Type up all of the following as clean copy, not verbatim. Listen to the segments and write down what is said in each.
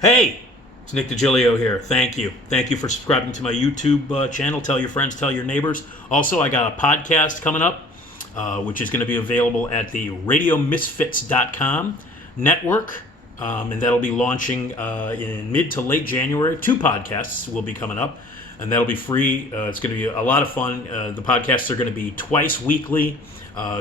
Hey, it's Nick Digilio here. Thank you. Thank you for subscribing to my YouTube channel. Tell your friends, tell your neighbors. Also, I got a podcast coming up, which is going to be available at the RadioMisfits.com network. And that'll be launching in mid to late January. 2 podcasts will be coming up, and that'll be free. It's going to be a lot of fun. The podcasts are going to be twice weekly,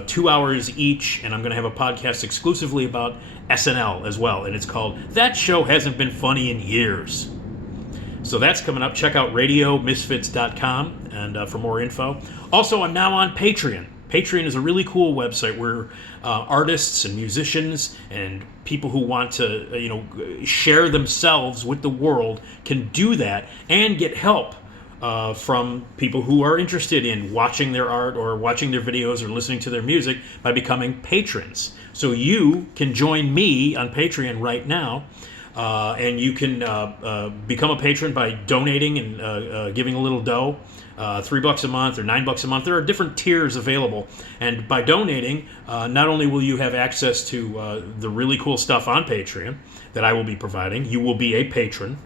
2 hours each, and I'm going to have a podcast exclusively about SNL as well, and it's called That Show Hasn't Been Funny in Years. So that's coming up. Check out RadioMisfits.com and for more info. Also, I'm now on Patreon. Patreon is a really cool website where artists and musicians and people who want to, share themselves with the world can do that and get help from people who are interested in watching their art or watching their videos or listening to their music by becoming patrons. So you can join me on Patreon right now, and you can become a patron by donating and giving a little dough. $3 a month or $9 a month. There are different tiers available. And by donating, not only will you have access to the really cool stuff on Patreon that I will be providing, you will be a patron,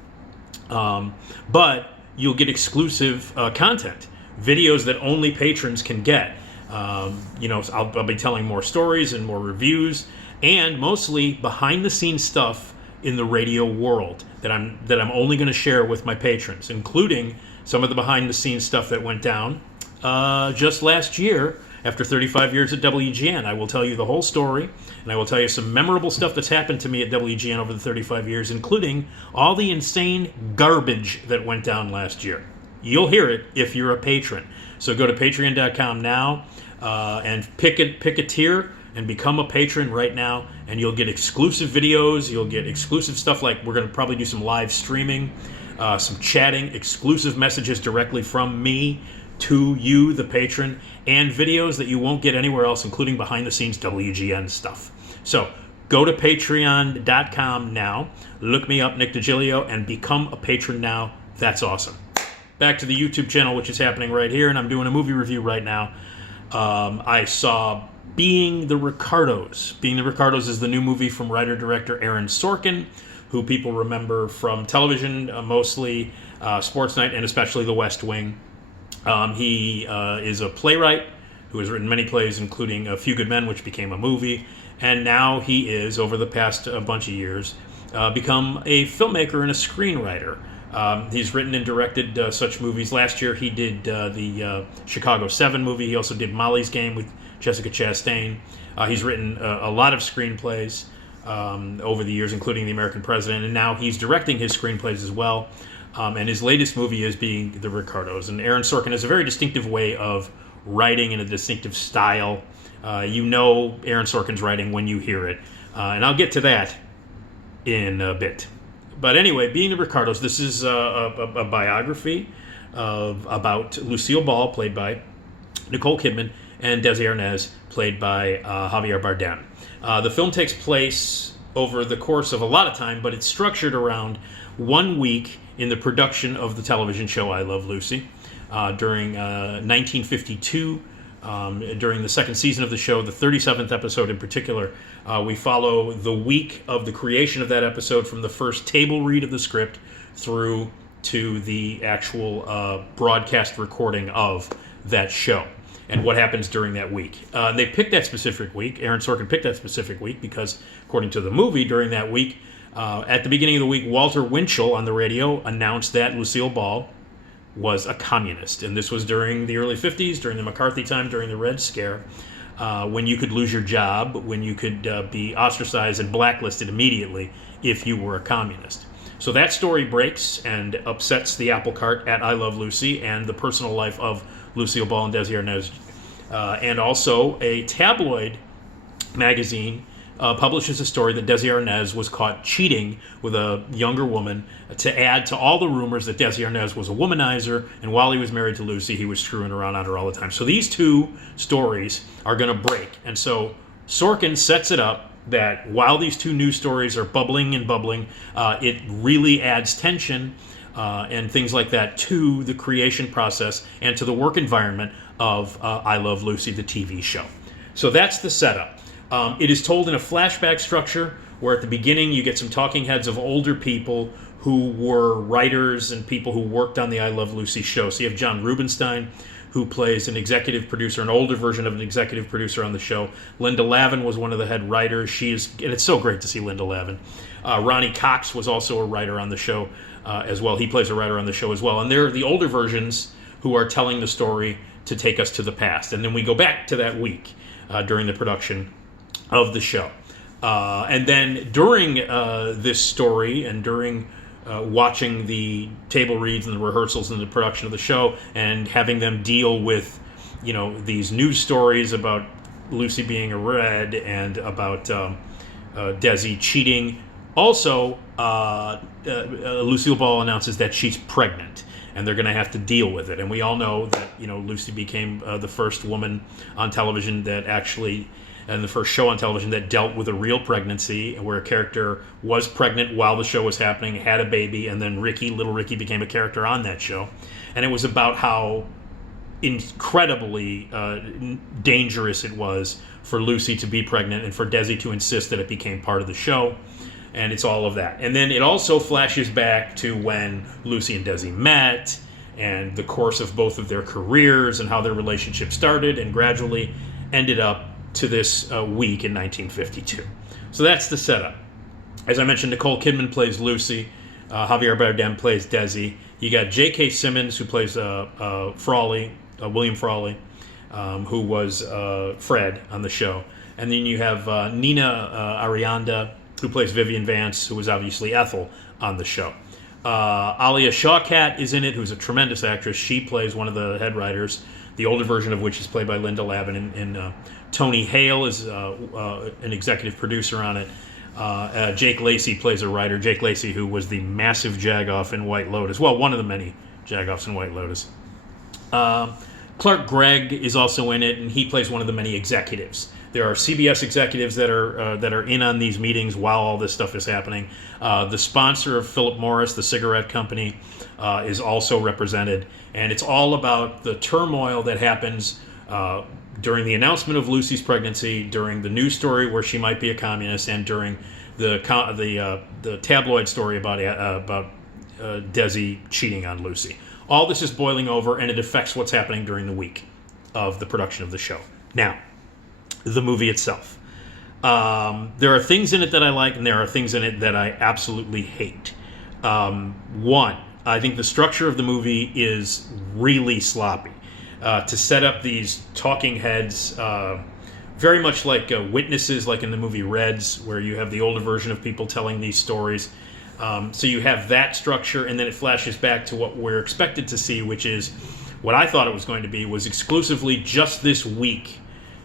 but you'll get exclusive content, videos that only patrons can get. I'll be telling more stories and more reviews, and mostly behind-the-scenes stuff in the radio world that I'm only going to share with my patrons, including some of the behind-the-scenes stuff that went down just last year after 35 years at WGN. I will tell you the whole story, and I will tell you some memorable stuff that's happened to me at WGN over the 35 years, including all the insane garbage that went down last year. You'll hear it if you're a patron. So go to patreon.com now and pick a tier and become a patron right now, and you'll get exclusive videos, you'll get exclusive stuff like we're going to probably do some live streaming, some chatting, exclusive messages directly from me to you, the patron, and videos that you won't get anywhere else, including behind-the-scenes WGN stuff. So go to patreon.com now, look me up, Nick Digilio, and become a patron now. That's awesome. Back to the YouTube channel, which is happening right here, and I'm doing a movie review right now. I saw Being the Ricardos. Being the Ricardos is the new movie from writer-director Aaron Sorkin, who people remember from television, mostly Sports Night and especially The West Wing. He is a playwright who has written many plays, including A Few Good Men, which became a movie. And now he is, over the past bunch of years, become a filmmaker and a screenwriter. He's written and directed such movies. Last year he did the Chicago 7 movie. He also did Molly's Game with Jessica Chastain. He's written a lot of screenplays over the years, including The American President, and now he's directing his screenplays as well. And his latest movie is Being the Ricardos. And Aaron Sorkin has a very distinctive way of writing and a distinctive style. You know Aaron Sorkin's writing when you hear it. And I'll get to that in a bit. But anyway, Being the Ricardos, this is a biography about Lucille Ball, played by Nicole Kidman, and Desi Arnaz, played by Javier Bardem. The film takes place over the course of a lot of time, but it's structured around 1 week in the production of the television show I Love Lucy. During 1952, during the second season of the show, the 37th episode in particular, we follow the week of the creation of that episode from the first table read of the script through to the actual broadcast recording of that show and what happens during that week. They picked that specific week. Aaron Sorkin picked that specific week because, according to the movie, during that week, at the beginning of the week, Walter Winchell on the radio announced that Lucille Ball was a communist. And this was during the early 50s, during the McCarthy time, during the Red Scare, when you could lose your job, when you could be ostracized and blacklisted immediately if you were a communist. So that story breaks and upsets the apple cart at I Love Lucy and the personal life of Lucille Ball and Desi Arnaz. And also a tabloid magazine publishes a story that Desi Arnaz was caught cheating with a younger woman to add to all the rumors that Desi Arnaz was a womanizer, and while he was married to Lucy, he was screwing around on her all the time. So these two stories are going to break. And so Sorkin sets it up that while these two news stories are bubbling and bubbling, it really adds tension and things like that to the creation process and to the work environment of I Love Lucy, the TV show. So that's the setup. It is told in a flashback structure where at the beginning you get some talking heads of older people who were writers and people who worked on the I Love Lucy show. So you have John Rubinstein, who plays an executive producer, an older version of an executive producer on the show. Linda Lavin was one of the head writers. And it's so great to see Linda Lavin. Ronnie Cox was also a writer on the show as well. He plays a writer on the show as well. And they're the older versions who are telling the story to take us to the past. And then we go back to that week during the production of the show. And then during this story and during watching the table reads and the rehearsals and the production of the show and having them deal with, these news stories about Lucy being a red and about Desi cheating. Also, Lucille Ball announces that she's pregnant and they're going to have to deal with it. And we all know that, Lucy became the first woman on television that actually, and the first show on television that dealt with a real pregnancy, where a character was pregnant while the show was happening, had a baby, and then little Ricky became a character on that show. And it was about how incredibly dangerous it was for Lucy to be pregnant and for Desi to insist that it became part of the show. And it's all of that. And then it also flashes back to when Lucy and Desi met and the course of both of their careers and how their relationship started and gradually ended up to this week in 1952. So that's the setup. As I mentioned, Nicole Kidman plays Lucy. Javier Bardem plays Desi. You got J.K. Simmons, who plays Frawley, William Frawley, who was Fred on the show. And then you have Nina Arianda, who plays Vivian Vance, who was obviously Ethel on the show. Alia Shawkat is in it, who's a tremendous actress. She plays one of the head writers, the older version of which is played by Linda Lavin, and Tony Hale is an executive producer on it. Jake Lacey plays a writer. Jake Lacey, who was the massive Jagoff in White Lotus. Well, one of the many Jagoffs in White Lotus. Clark Gregg is also in it, and he plays one of the many executives. There are CBS executives that are in on these meetings while all this stuff is happening. The sponsor of Philip Morris, the cigarette company, is also represented, and it's all about the turmoil that happens during the announcement of Lucy's pregnancy, during the news story where she might be a communist, and during the tabloid story about Desi cheating on Lucy. All this is boiling over, and it affects what's happening during the week of the production of the show. Now, the movie itself. There are things in it that I like, and there are things in it that I absolutely hate. One, I think the structure of the movie is really sloppy. To set up these talking heads, very much like witnesses, like in the movie Reds, where you have the older version of people telling these stories. So you have that structure, and then it flashes back to what we're expected to see, which is what I thought it was going to be, was exclusively just this week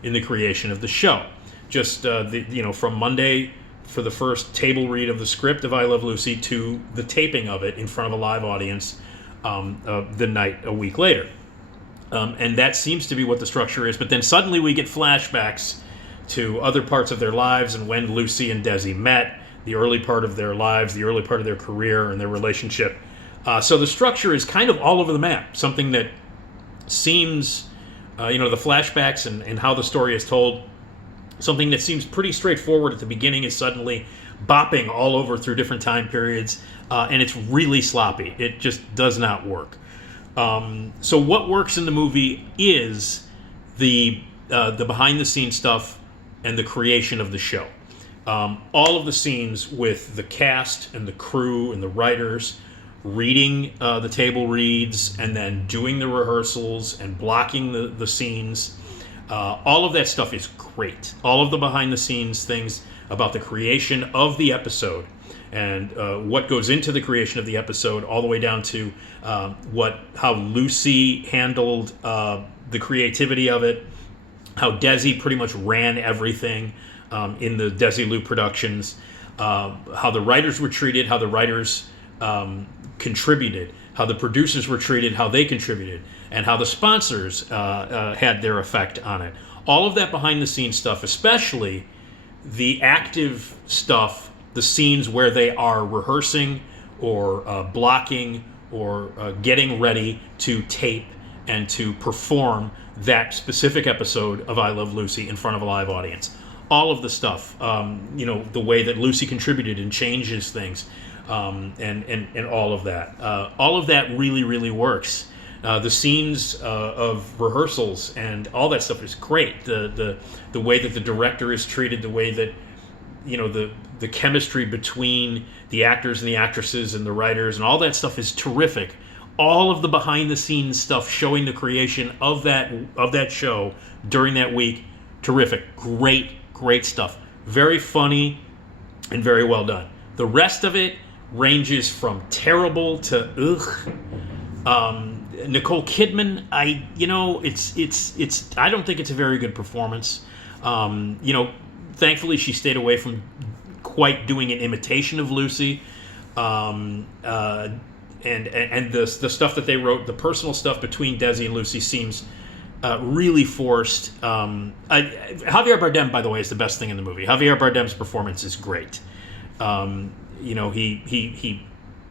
in the creation of the show. Just from Monday for the first table read of the script of I Love Lucy to the taping of it in front of a live audience the night a week later. And that seems to be what the structure is. But then suddenly we get flashbacks to other parts of their lives and when Lucy and Desi met, the early part of their lives, the early part of their career and their relationship. So the structure is kind of all over the map. Something that seems, the flashbacks and how the story is told, something that seems pretty straightforward at the beginning is suddenly bopping all over through different time periods, and it's really sloppy. It just does not work. So what works in the movie is the behind-the-scenes stuff and the creation of the show. All of the scenes with the cast and the crew and the writers reading the table reads and then doing the rehearsals and blocking the scenes. All of that stuff is great. All of the behind-the-scenes things about the creation of the episode and what goes into the creation of the episode, all the way down to how Lucy handled the creativity of it, how Desi pretty much ran everything in the Desilu productions, how the writers were treated, how the writers contributed, how the producers were treated, how they contributed, and how the sponsors had their effect on it. All of that behind-the-scenes stuff, especially the active stuff, the scenes where they are rehearsing or blocking or getting ready to tape and to perform that specific episode of I Love Lucy in front of a live audience. all of the stuff, the way that Lucy contributed and changes things, and all of that really, really works. The scenes of rehearsals and all that stuff is great. The way that the director is treated, the way that the chemistry between the actors and the actresses and the writers and all that stuff is terrific. All of the behind the scenes stuff showing the creation of that show during that week, terrific. Great stuff. Very funny and very well done. The rest of it ranges from terrible to ugh. Nicole Kidman, I don't think it's a very good performance. Thankfully she stayed away from quite doing an imitation of Lucy. And the stuff that they wrote, the personal stuff between Desi and Lucy seems really forced. Javier Bardem, by the way, is the best thing in the movie. Javier Bardem's performance is great. He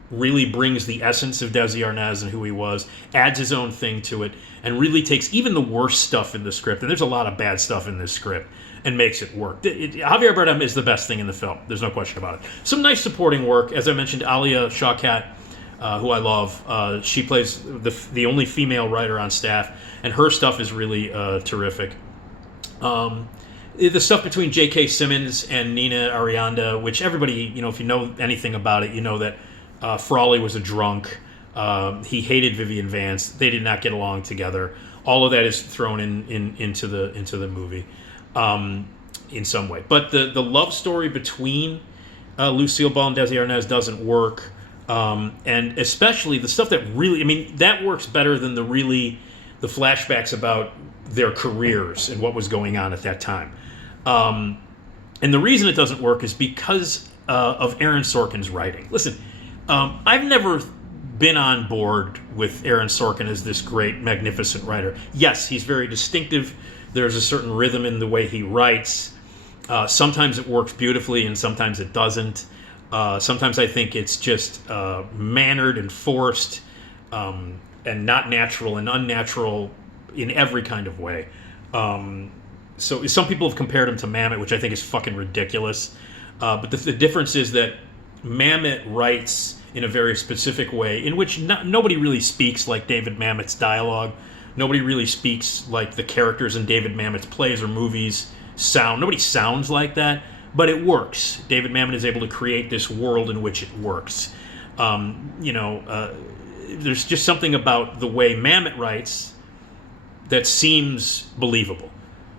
really brings the essence of Desi Arnaz and who he was, adds his own thing to it, and really takes even the worst stuff in the script, and there's a lot of bad stuff in this script, and makes it work. Javier Bardem is the best thing in the film. There's no question about it. Some nice supporting work. As I mentioned, Alia Shawkat, who I love, she plays the only female writer on staff, and her stuff is really terrific. The stuff between J.K. Simmons and Nina Arianda, which everybody, if you know anything about it, you know that Frawley was a drunk. He hated Vivian Vance. They did not get along together. All of that is thrown into the movie in some way. But the love story between Lucille Ball and Desi Arnaz doesn't work. And especially the stuff that really, that works better than the flashbacks about their careers and what was going on at that time. And the reason it doesn't work is because of Aaron Sorkin's writing. Listen, I've never been on board with Aaron Sorkin as this great, magnificent writer. Yes, he's very distinctive. There's a certain rhythm in the way he writes. Sometimes it works beautifully and sometimes it doesn't. Sometimes I think it's just mannered and forced and not natural and unnatural in every kind of way. So some people have compared him to Mamet, which I think is fucking ridiculous. But the difference is that Mamet writes in a very specific way in which nobody really speaks like David Mamet's dialogue. Nobody really speaks like the characters in David Mamet's plays or movies sound. Nobody sounds like that, but it works. David Mamet is able to create this world in which it works. There's just something about the way Mamet writes that seems believable.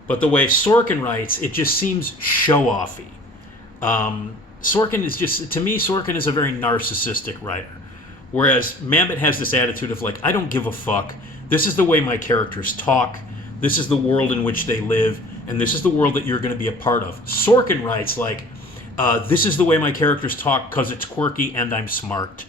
But the way Sorkin writes, it just seems show-offy. Sorkin is a very narcissistic writer. Whereas Mamet has this attitude of I don't give a fuck. This is the way my characters talk. This is the world in which they live. And this is the world that you're going to be a part of. Sorkin writes this is the way my characters talk because it's quirky and I'm smart.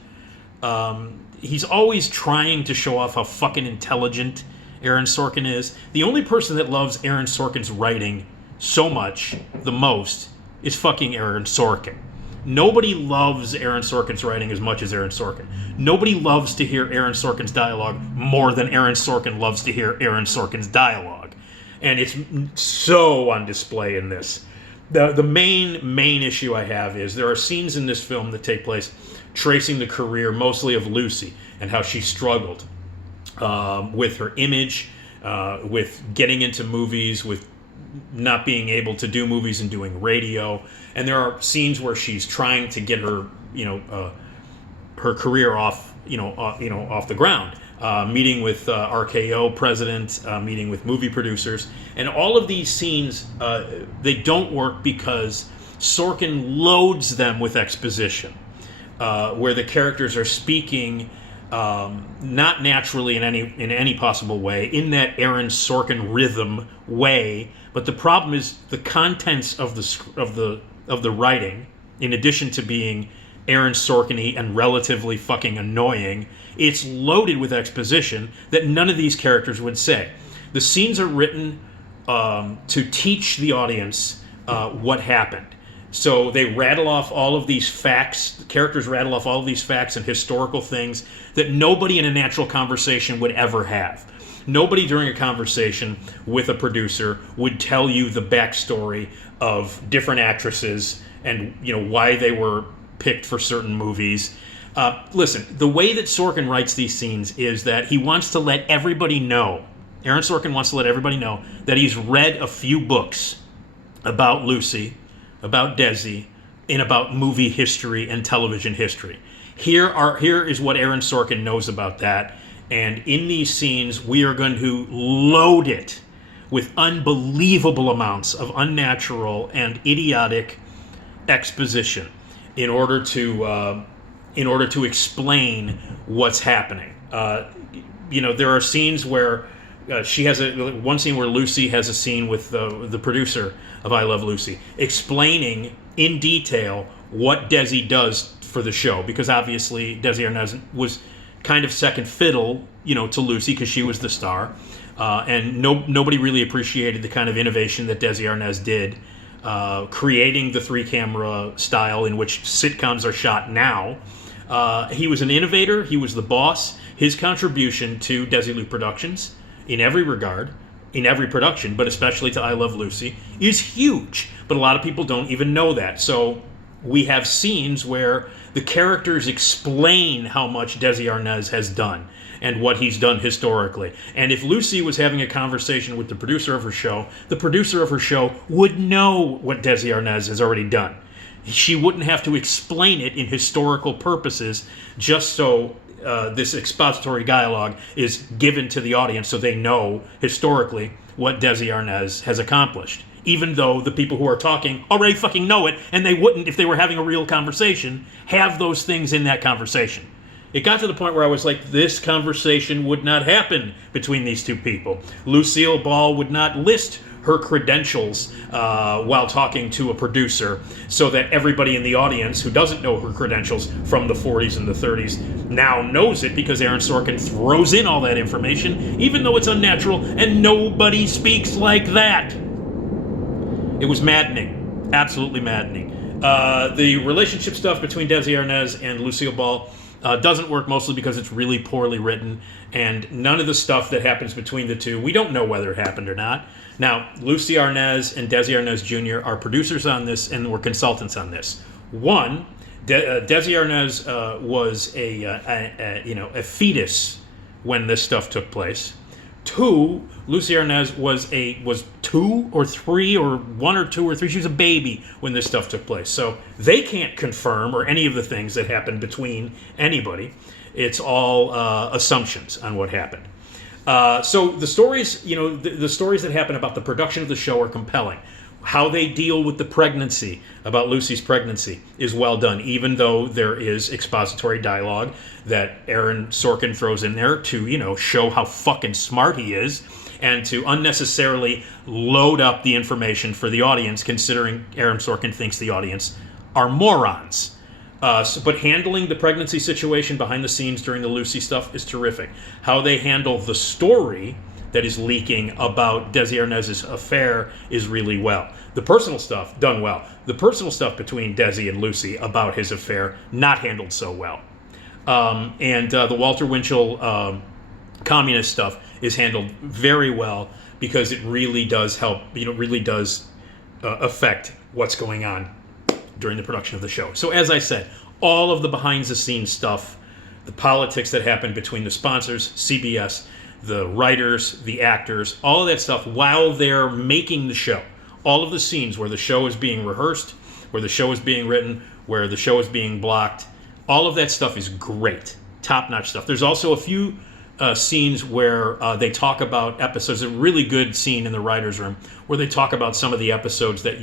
He's always trying to show off how fucking intelligent Aaron Sorkin is. The only person that loves Aaron Sorkin's writing so much, the most, is fucking Aaron Sorkin. Nobody loves Aaron Sorkin's writing as much as Aaron Sorkin. Nobody loves to hear Aaron Sorkin's dialogue more than Aaron Sorkin loves to hear Aaron Sorkin's dialogue. And it's so on display in this. The main issue I have is there are scenes in this film that take place tracing the career mostly of Lucy and how she struggled with her image, with getting into movies, with not being able to do movies and doing radio. And there are scenes where she's trying to get her, her career off the ground. Meeting with RKO president, meeting with movie producers, and all of these scenes, they don't work because Sorkin loads them with exposition, where the characters are speaking not naturally in any possible way, in that Aaron Sorkin rhythm way. But the problem is the contents of the writing, in addition to being Aaron Sorkin-y and relatively fucking annoying, it's loaded with exposition that none of these characters would say. The scenes are written to teach the audience what happened. So they rattle off all of these facts, the characters rattle off all of these facts and historical things that nobody in a natural conversation would ever have. Nobody during a conversation with a producer would tell you the backstory of different actresses and why they were picked for certain movies. Listen, the way that Sorkin writes these scenes is that he wants to let everybody know. Aaron Sorkin wants to let everybody know that he's read a few books about Lucy, about Desi, and about movie history and television history. Here is what Aaron Sorkin knows about that. And in these scenes, we are going to load it with unbelievable amounts of unnatural and idiotic exposition in order to explain what's happening. There are scenes where she has one scene where Lucy has a scene with the producer of I Love Lucy, explaining in detail what Desi does for the show, because obviously Desi Arnaz was kind of second fiddle, to Lucy because she was the star, and nobody really appreciated the kind of innovation that Desi Arnaz did, creating the 3-camera style in which sitcoms are shot now. He was an innovator. He was the boss. His contribution to Desilu Productions, in every regard, in every production, but especially to I Love Lucy, is huge. But a lot of people don't even know that. So we have scenes where the characters explain how much Desi Arnaz has done and what he's done historically. And if Lucy was having a conversation with the producer of her show, the producer of her show would know what Desi Arnaz has already done. She wouldn't have to explain it in historical purposes just so this expository dialogue is given to the audience so they know historically what Desi Arnaz has accomplished. Even though the people who are talking already fucking know it, and they wouldn't, if they were having a real conversation, have those things in that conversation. It got to the point where I was like, this conversation would not happen between these two people. Lucille Ball would not list her credentials while talking to a producer so that everybody in the audience who doesn't know her credentials from the 40s and the 30s now knows it, because Aaron Sorkin throws in all that information, even though it's unnatural, and nobody speaks like that. It was maddening. Absolutely maddening. The relationship stuff between Desi Arnaz and Lucille Ball doesn't work, mostly because it's really poorly written, and none of the stuff that happens between the two, we don't know whether it happened or not. Now, Lucy Arnaz and Desi Arnaz Jr. are producers on this and were consultants on this. One, Desi Arnaz was a fetus when this stuff took place. Two, Lucy Arnaz was 2 or 3 or 1 or 2 or 3. She was a baby when this stuff took place. So they can't confirm or any of the things that happened between anybody. It's all assumptions on what happened. So the stories, the stories that happen about the production of the show are compelling. How they deal with the pregnancy, about Lucy's pregnancy, is well done, even though there is expository dialogue that Aaron Sorkin throws in there to, show how fucking smart he is and to unnecessarily load up the information for the audience, considering Aaron Sorkin thinks the audience are morons. But handling the pregnancy situation behind the scenes during the Lucy stuff is terrific. How they handle the story that is leaking about Desi Arnaz's affair is really well. The personal stuff, done well. The personal stuff between Desi and Lucy about his affair, not handled so well. And the Walter Winchell communist stuff is handled very well, because it really does help, really does affect what's going on during the production of the show. So as I said, all of the behind-the-scenes stuff, the politics that happened between the sponsors, CBS, the writers, the actors, all of that stuff while they're making the show. All of the scenes where the show is being rehearsed, where the show is being written, where the show is being blocked, all of that stuff is great. Top-notch stuff. There's also a few scenes where they talk about episodes. A really good scene in the writer's room where they talk about some of the episodes that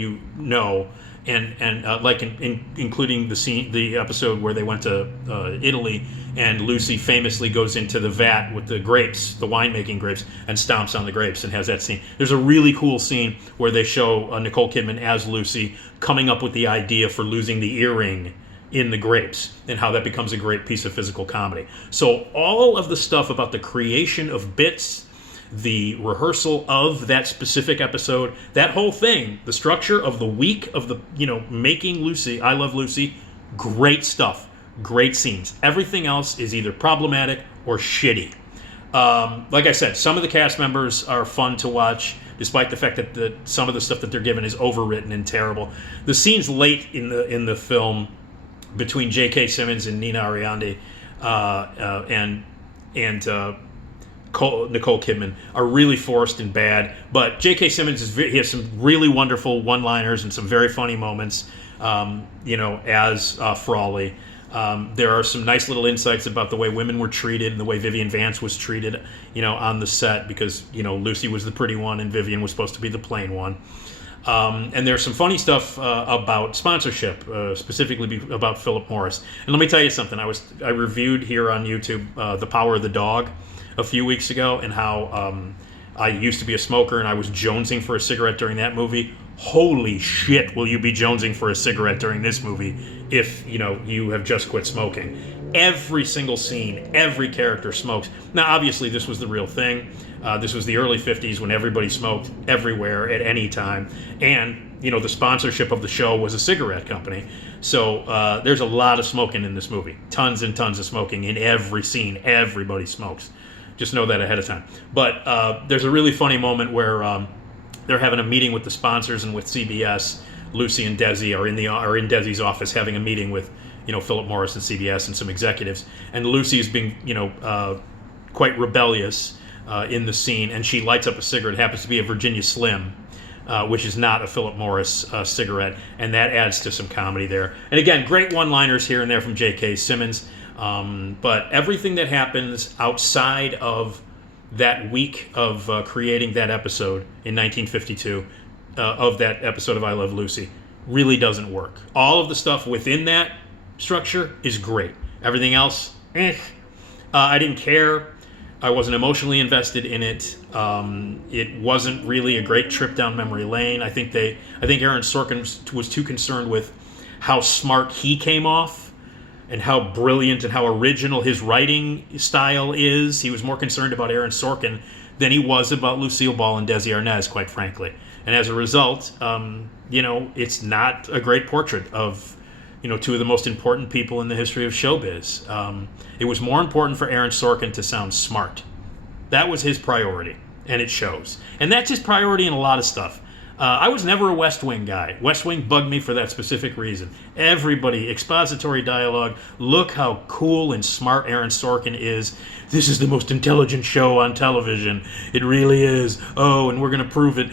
including the episode where they went to Italy, and Lucy famously goes into the vat with the grapes, the winemaking grapes, and stomps on the grapes and has that scene. There's a really cool scene where they show Nicole Kidman as Lucy coming up with the idea for losing the earring in the grapes, and how that becomes a great piece of physical comedy. So all of the stuff about the creation of bits, the rehearsal of that specific episode, that whole thing, the structure of the week of the, making Lucy, I Love Lucy, great stuff, great scenes. Everything else is either problematic or shitty. Like I said, some of the cast members are fun to watch, despite the fact that some of the stuff that they're given is overwritten and terrible. The scenes late in the film between J.K. Simmons and Nina Arianda and Nicole Kidman are really forced and bad. But J.K. Simmons he has some really wonderful one-liners and some very funny moments. As Frawley. There are some nice little insights about the way women were treated and the way Vivian Vance was treated, on the set, because, Lucy was the pretty one and Vivian was supposed to be the plain one. And there's some funny stuff about sponsorship, specifically about Philip Morris. And let me tell you something. I reviewed here on YouTube The Power of the Dog a few weeks ago, and how I used to be a smoker and I was jonesing for a cigarette during that movie. Holy shit, will you be jonesing for a cigarette during this movie if, you have just quit smoking. Every single scene, every character smokes. Now, obviously, this was the real thing. This was the early 50s when everybody smoked everywhere at any time. And, the sponsorship of the show was a cigarette company. So there's a lot of smoking in this movie. Tons and tons of smoking in every scene. Everybody smokes. Just know that ahead of time. But there's a really funny moment where they're having a meeting with the sponsors and with CBS. Lucy and Desi are in Desi's office having a meeting with, Philip Morris and CBS and some executives. And Lucy is being, quite rebellious in the scene, and she lights up a cigarette. It happens to be a Virginia Slim, which is not a Philip Morris cigarette, and that adds to some comedy there. And again, great one-liners here and there from J.K. Simmons. But everything that happens outside of that week of creating that episode in 1952, of that episode of I Love Lucy, really doesn't work. All of the stuff within that structure is great. Everything else, I didn't care. I wasn't emotionally invested in it. It wasn't really a great trip down memory lane. I think Aaron Sorkin was too concerned with how smart he came off and how brilliant and how original his writing style is. He was more concerned about Aaron Sorkin than he was about Lucille Ball and Desi Arnaz, quite frankly. And as a result, it's not a great portrait of, two of the most important people in the history of showbiz. It was more important for Aaron Sorkin to sound smart. That was his priority, and it shows. And that's his priority in a lot of stuff. I was never a West Wing guy. West Wing bugged me for that specific reason. Everybody, expository dialogue, look how cool and smart Aaron Sorkin is. This is the most intelligent show on television. It really is. Oh, and we're going to prove it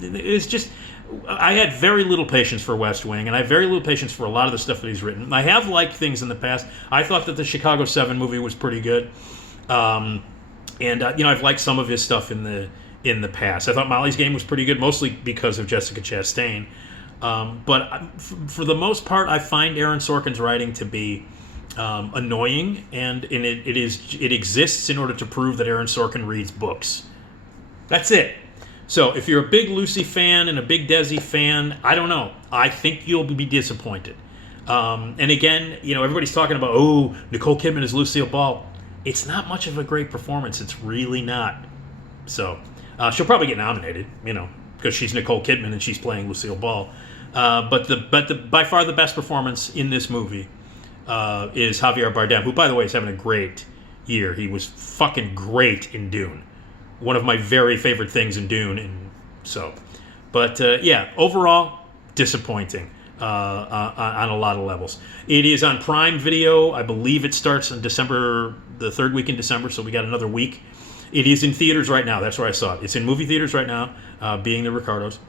it's just, I had very little patience for West Wing, and I have very little patience for a lot of the stuff that he's written. I have liked things in the past. I thought that the Chicago 7 movie was pretty good. I've liked some of his stuff in the past. I thought Molly's Game was pretty good, mostly because of Jessica Chastain. But for the most part, I find Aaron Sorkin's writing to be annoying, and it exists in order to prove that Aaron Sorkin reads books. That's it. So if you're a big Lucy fan and a big Desi fan, I don't know. I think you'll be disappointed. And again, everybody's talking about, Nicole Kidman is Lucille Ball. It's not much of a great performance. It's really not. So she'll probably get nominated, because she's Nicole Kidman and she's playing Lucille Ball. But by far the best performance in this movie is Javier Bardem, who, by the way, is having a great year. He was fucking great in Dune. One of my very favorite things in Dune. Overall, disappointing on a lot of levels. It is on Prime Video. I believe it starts on the third week in December, so we got another week. It is in theaters right now. That's where I saw it. It's in movie theaters right now, being the Ricardos,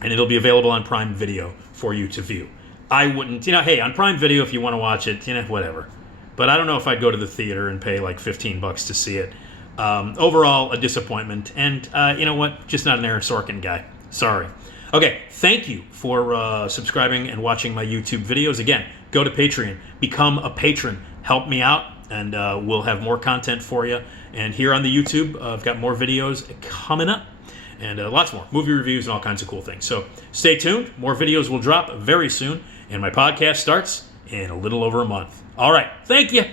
and it'll be available on Prime Video for you to view. I wouldn't, on Prime Video, if you want to watch it, whatever. But I don't know if I'd go to the theater and pay like $15 to see it. Overall, a disappointment. And you know what? Just not an Aaron Sorkin guy. Sorry. Okay, thank you for subscribing and watching my YouTube videos. Again, go to Patreon. Become a patron. Help me out, and we'll have more content for you. And here on the YouTube, I've got more videos coming up, and lots more. Movie reviews and all kinds of cool things. So stay tuned. More videos will drop very soon, and my podcast starts in a little over a month. All right, thank you.